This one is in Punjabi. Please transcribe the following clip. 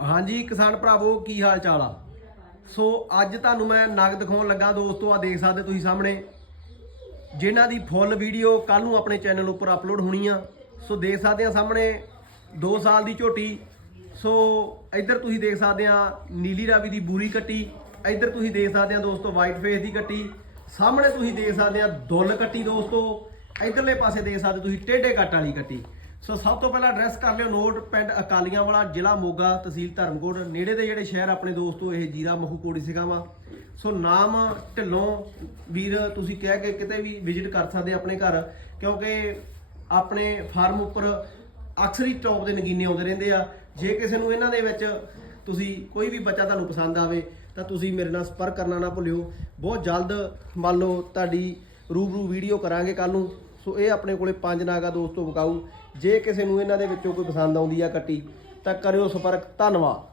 ਹਾਂਜੀ ਕਿਸਾਨ ਭਰਾਵੋ, ਕੀ ਹਾਲ ਚਾਲ ਆ? ਸੋ ਅੱਜ ਤੁਹਾਨੂੰ ਮੈਂ ਨਗ ਦਿਖਾਉਣ ਲੱਗਾ ਦੋਸਤੋ ਆ ਦੇਖ ਸਕਦੇ ਤੁਸੀਂ ਸਾਹਮਣੇ। ਜਿਨ੍ਹਾਂ ਦੀ ਫੁੱਲ ਵੀਡੀਓ ਕੱਲ ਨੂੰ ਆਪਣੇ ਚੈਨਲ ਉੱਪਰ ਅਪਲੋਡ ਹੋਣੀ ਆ। ਸੋ ਦੇਖ ਸਕਦੇ ਆ ਸਾਹਮਣੇ 2 ਸਾਲ ਦੀ ਝੋਟੀ। ਸੋ ਇੱਧਰ ਤੁਸੀਂ ਦੇਖ ਸਕਦੇ ਆ, ਨੀਲੀ ਰਾਵੀ ਦੀ ਬੂਰੀ ਕੱਟੀ। ਇੱਧਰ ਤੁਸੀਂ ਦੇਖ ਸਕਦੇ ਆ ਦੋਸਤੋ ਵਾਈਟ ਫੇਸ ਦੀ ਕੱਟੀ। ਸਾਹਮਣੇ ਤੁਸੀਂ ਦੇਖ ਸਕਦੇ ਆ ਦੁੱਲ ਕੱਟੀ ਦੋਸਤੋ। ਇੱਧਰਲੇ ਪਾਸੇ ਦੇਖ ਸਕਦੇ ਤੁਸੀਂ, ਟੇਢੇ ਕੱਟ ਵਾਲੀ ਕੱਟੀ। ਸੋ ਸਭ ਤੋਂ ਪਹਿਲਾਂ ਐਡਰੈਸ ਕਰ ਲਿਓ ਨੋਟ ਪਿੰਡ ਅਕਾਲੀਆਂ ਵਾਲਾ ਜ਼ਿਲ੍ਹਾ ਮੋਗਾ ਤਹਿਸੀਲ ਧਰਮਕੋਟ। ਨੇੜੇ ਦੇ ਜਿਹੜੇ ਸ਼ਹਿਰ ਆਪਣੇ ਦੋਸਤੋ, ਇਹ ਜੀਰਾ ਮਹੂ ਕੋੜੀ ਸਿਗਾ ਵਾ। ਸੋ ਨਾਮ ਢਿੱਲੋਂ ਵੀਰ, ਤੁਸੀਂ ਕਹਿ ਕੇ ਕਿਤੇ ਵੀ ਵਿਜ਼ਿਟ ਕਰ ਸਕਦੇ ਆਪਣੇ ਘਰ, ਕਿਉਂਕਿ ਆਪਣੇ ਫਾਰਮ ਉੱਪਰ ਅਕਸਰ ਹੀ ਟੌਪ ਦੇ ਨਗੀਨੇ ਆਉਂਦੇ ਰਹਿੰਦੇ ਆ। ਜੇ ਕਿਸੇ ਨੂੰ ਇਹਨਾਂ ਦੇ ਵਿੱਚ ਤੁਸੀਂ ਕੋਈ ਵੀ ਬੱਚਾ ਤੁਹਾਨੂੰ ਪਸੰਦ ਆਵੇ, ਤਾਂ ਤੁਸੀਂ ਮੇਰੇ ਨਾਲ ਸੰਪਰਕ ਕਰਨਾ ਨਾ ਭੁੱਲਿਓ। ਬਹੁਤ ਜਲਦ ਮੰਨ ਲਓ ਤੁਹਾਡੀ ਰੂਬਰੂ ਵੀਡੀਓ ਕਰਾਂਗੇ ਕੱਲ ਨੂੰ। ਸੋ ਇਹ ਆਪਣੇ ਕੋਲੇ ਪੰਜ ਨਾਗਾ ਦੋਸਤੋ ਵਿਕਾਊ। ਜੇ ਕਿਸੇ ਨੂੰ ਇਹਨਾਂ ਦੇ ਵਿੱਚੋਂ ਕੋਈ ਪਸੰਦ ਆਉਂਦੀ ਆ ਕੱਟੀ, ਤਾਂ ਕਰਿਓ ਸੰਪਰਕ। ਧੰਨਵਾਦ।